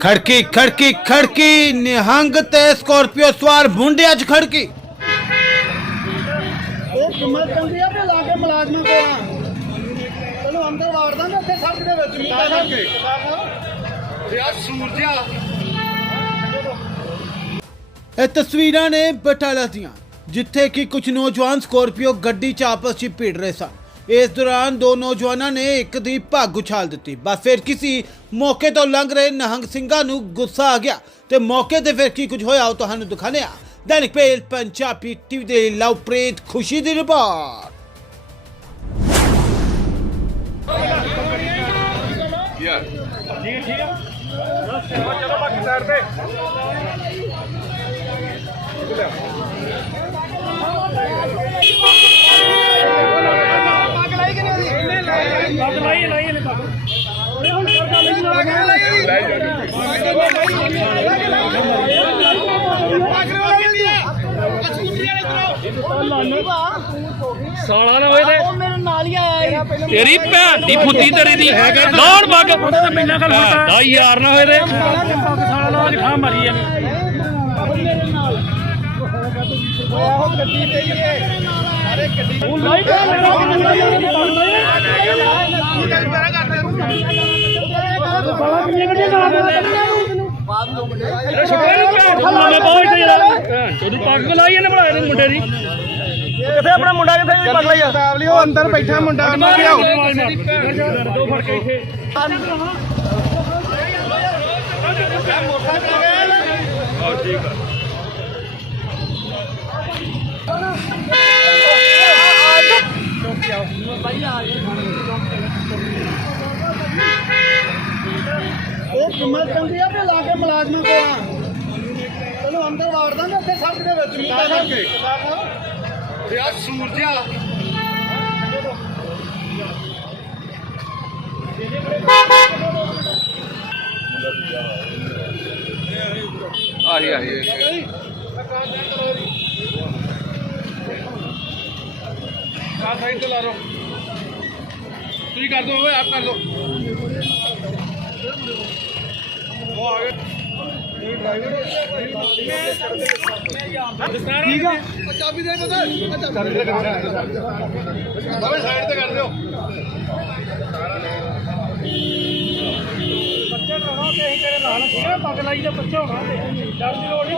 ਖੜਕੀ ਖੜਕੀ ਖੜਕੀ ਨਿਹੰਗ ਤੇ ਸਕਾਰਪੀਓ ਸਵਾਰ ਮੁੰਡਿਆਂ 'ਚ ਖੜਕੀ। ਉਹ ਕਿੰਮਤ ਚੰਗੀ ਆ ਤੇ ਲਾ ਕੇ ਮੁਲਾਜ਼ਮਾਂ ਕੋਲ ਆ। ਤੈਨੂੰ ਅੰਦਰ ਵਾੜ ਦਾਂਗੇ ਉੱਥੇ ਸੜਕ ਦੇ ਵਿੱਚ ਮੀਂਹ ਕਰਕੇ ਯਾਰ ਸੂਰਜਾ ਇਹ ਤਸਵੀਰਾਂ ਨੇ ਬਟਾਲਾ ਦੀਆਂ ਜਿੱਥੇ ਕਿ ਕੁਝ ਨੌਜਵਾਨ ਸਕਾਰਪੀਓ ਗੱਡੀ 'ਚ ਆਪਸ 'ਚ ਭਿੜ ਰਹੇ ਸਨ। ਇਸ ਦੌਰਾਨ ਦੋ ਨੌਜਵਾਨਾਂ ਨੇ ਇੱਕ ਦੀ ਭੱਗ ਉਛਾਲ ਦਿੱਤੀ। ਬਸ ਫਿਰ ਕਿਸੇ ਮੌਕੇ ਤੋਂ ਲੰਘ ਰਹੇ ਨਹੰਗ ਸਿੰਘਾਂ ਨੂੰ ਗੁੱਸਾ ਆ ਗਿਆ ਤੇ ਮੌਕੇ ਤੇ ਫਿਰ ਕੀ ਕੁਝ ਹੋਇਆ ਉਹ ਤੁਹਾਨੂੰ ਦਿਖਾਣੇ ਆ ਦੈਨਿਕ ਪੇਲ ਪੰਜਾਬੀ ਟੀਵੀ ਦੇ ਲਵਪ੍ਰੀਤ ਖੁਸ਼ੀ ਦੀ ਰਿਪੋਰਟ। ਸਾਲਾ ਨਾ ਹੋਏ ਤੇ। ਉਹ ਮੇਰੇ ਨਾਲ ਹੀ ਆਇਆ ਸੀ। ਤੇਰੀ ਭੈਣ ਦੀ ਫੁੱਦੀ ਤੇਰੀ ਦੀ ਲਾਉਣ ਬੱਗ। ਪਹਿਲਾਂ ਗੱਲ ਦਾ ਯਾਰ ਨਾ ਹੋਏ ਤੇ। ਸਾਲਾ ਨਾ ਅੱਜ ਖਾ ਮਰੀ ਜਾਂਦੇ ਉਹ ਗੱਡੀ ਤੇ ਹੀ ਹੈ ਅਰੇ ਗੱਡੀ ਉਹ ਲਾਈ ਪੱਗ ਲਾਈ ਇਹਨੇ ਬਣਾਏ ਨੇ ਮੁੰਡੇ ਦੀ ਕਿੱਥੇ ਆਪਣਾ ਮੁੰਡਾ ਕਿੱਥੇ ਪੱਗ ਲਾਈ ਆ ਬਾਵਲੀ ਉਹ ਅੰਦਰ ਬੈਠਾ ਮੁੰਡਾ ਉਹਨੂੰ ਲਿਆਓ ਦੋ ਫੜ ਕੇ ਇੱਥੇ ਉਹ ਕਿੰਮਤ ਚੰਗੀ ਆ ਤੇ ਲਾ ਕੇ ਮੁਲਾਜ਼ਮਾਂ ਕੋਲ ਤੈਨੂੰ ਅੰਦਰ ਵਾੜ ਦਾਂਗੇ ਉੱਥੇ ਸੜਕ ਦੇ ਵਿੱਚ। ਮੀਂਹ ਕਰਕੇ ਯਾਰ ਸੂਰਜਾ ਆਹੀ ਆਹੀ ਆ ਸਾਈਡ ਤੇ ਲਾ ਲਓ। ਤੁਸੀਂ ਕਰ ਦੋ ਓਏ ਆਪ ਕਰ ਲਓ। ਉਹ ਆ। ਗਏ ਠੀਕ ਆ ਚਾਬੀ ਦੇ ਦੇ ਬਾਬੇ ਸਾਈਡ ਤੇ ਕਰ ਦਿਓ ਬੱਚੇ ਕਰਾਉਣਾ ਤੇ ਅਸੀਂ ਤੇਰੇ ਨਾਲ ਸੀਗਾ ਪੱਗ ਲਾਈ ਦੇ ਬੱਚੇ ਹੋਣਾ ਤੇ ਡਰ ਦੀ ਲੋੜ ਨਹੀਂ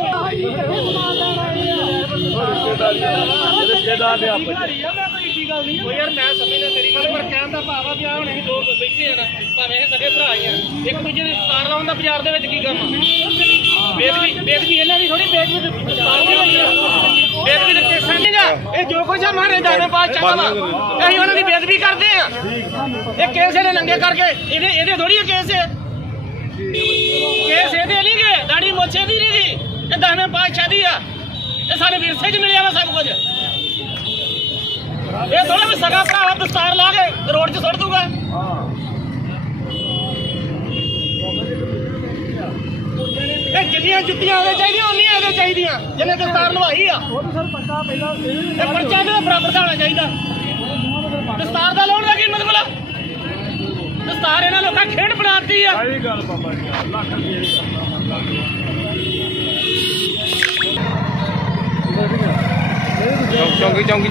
ਰਿਸ਼ਤੇਦਾਰ ਦੇ ਆਪਸ ਮੈਂ ਕੋਈ ਗੱਲ ਨਹੀਂ ਓ ਯਾਰ ਮੈਂ ਸਮਝਦਾ ਤੇਰੀ ਗੱਲ ਪਰ ਕਹਿਣ ਦਾ ਭਾਵ ਆ ਵੀ ਆ ਹੁਣ ਅਸੀਂ ਦੋ ਬੈਠੇ ਆ ਨਾ ਭਾਵੇਂ ਇਹ ਸਕੇ ਭਰਾ ਹੀ ਆ। ਇੱਕ ਦੂਜੇ ਦੀ ਸਤਾਰ ਲਾਉਣ ਦਾ ਬਾਜ਼ਾਰ ਦੇ ਵਿੱਚ ਕੀ ਕੰਮ ਆ? ਬੇਦਬੀ ਬੇਦਬੀ ਇਹਨਾਂ ਦੀ ਥੋੜੀ ਬੇਦਬੀ ਸਤਾਰ ਦੀ ਹੋਈ ਆ। ਬੇਦਬੀ ਦੇ ਕੇਸਾਂ ਨਹੀਂ ਗਾ ਇਹ ਜੋ ਕੁਝ ਆ ਮਾਰੇ ਦਾਣੇ ਬਾਅਦ ਚੱਕਾ ਵਾ ਅਸੀਂ ਉਹਨਾਂ ਦੀ ਬੇਦਬੀ ਕਰਦੇ ਆ। ਇਹ ਕੇਸ ਇਹਨੇ ਨੰਗੇ ਕਰਕੇ ਇਹਦੇ ਇਹਦੇ ਥੋੜੀ ਕੇਸ ਹੈ ਕੇਸ ਇਹਦੇ ਨਹੀਂ ਗਏ ਦਾੜੀ ਮੋਛੇ ਦੀ ਨਹੀਂ ਗਈ ਇਹ ਦਾਣੇ ਬਾਦਸ਼ਾਹ ਦੀ ਆ। ਇਹ ਸਾਡੇ ਵਿਰਸੇ 'ਚ ਮਿਲਿਆ ਵਾ ਸਭ ਕੁਝ। ਇਹ ਥੋੜਾ ਵੀ ਸਗਾ ਭਰਾ ਦਸਤਾਰ ਲਾ ਕੇ ਰੋਡ 'ਚ ਸੁੱਟ ਦੂਗਾ। ਇਹ ਜਿੰਨੀਆਂ ਜੁੱਤੀਆਂ ਉਹਦੇ ਚਾਹੀਦੀਆਂ ਉਹਨੀਆਂ ਇਹਦੇ ਚਾਹੀਦੀਆਂ ਜਿਹਨੇ ਦਸਤਾਰ ਲਵਾਈ ਆ। ਉਹ ਸਰ ਪੱਕਾ ਪਹਿਲਾਂ ਇਹ ਪਰਚਾ ਦੇ ਬਰਾਬਰ ਦਾ ਹੋਣਾ ਚਾਹੀਦਾ? ਦਸਤਾਰ ਦਾ ਲਾਉਣ ਦਾ ਕੀ ਮਤਲਬ? ਆ ਦਸਤਾਰ ਇਹਨਾਂ ਲੋਕਾਂ ਖੇਡ ਬਣਾਤੀ ਆ। ਚੌਂਕੀ ਚੌਂਕੀ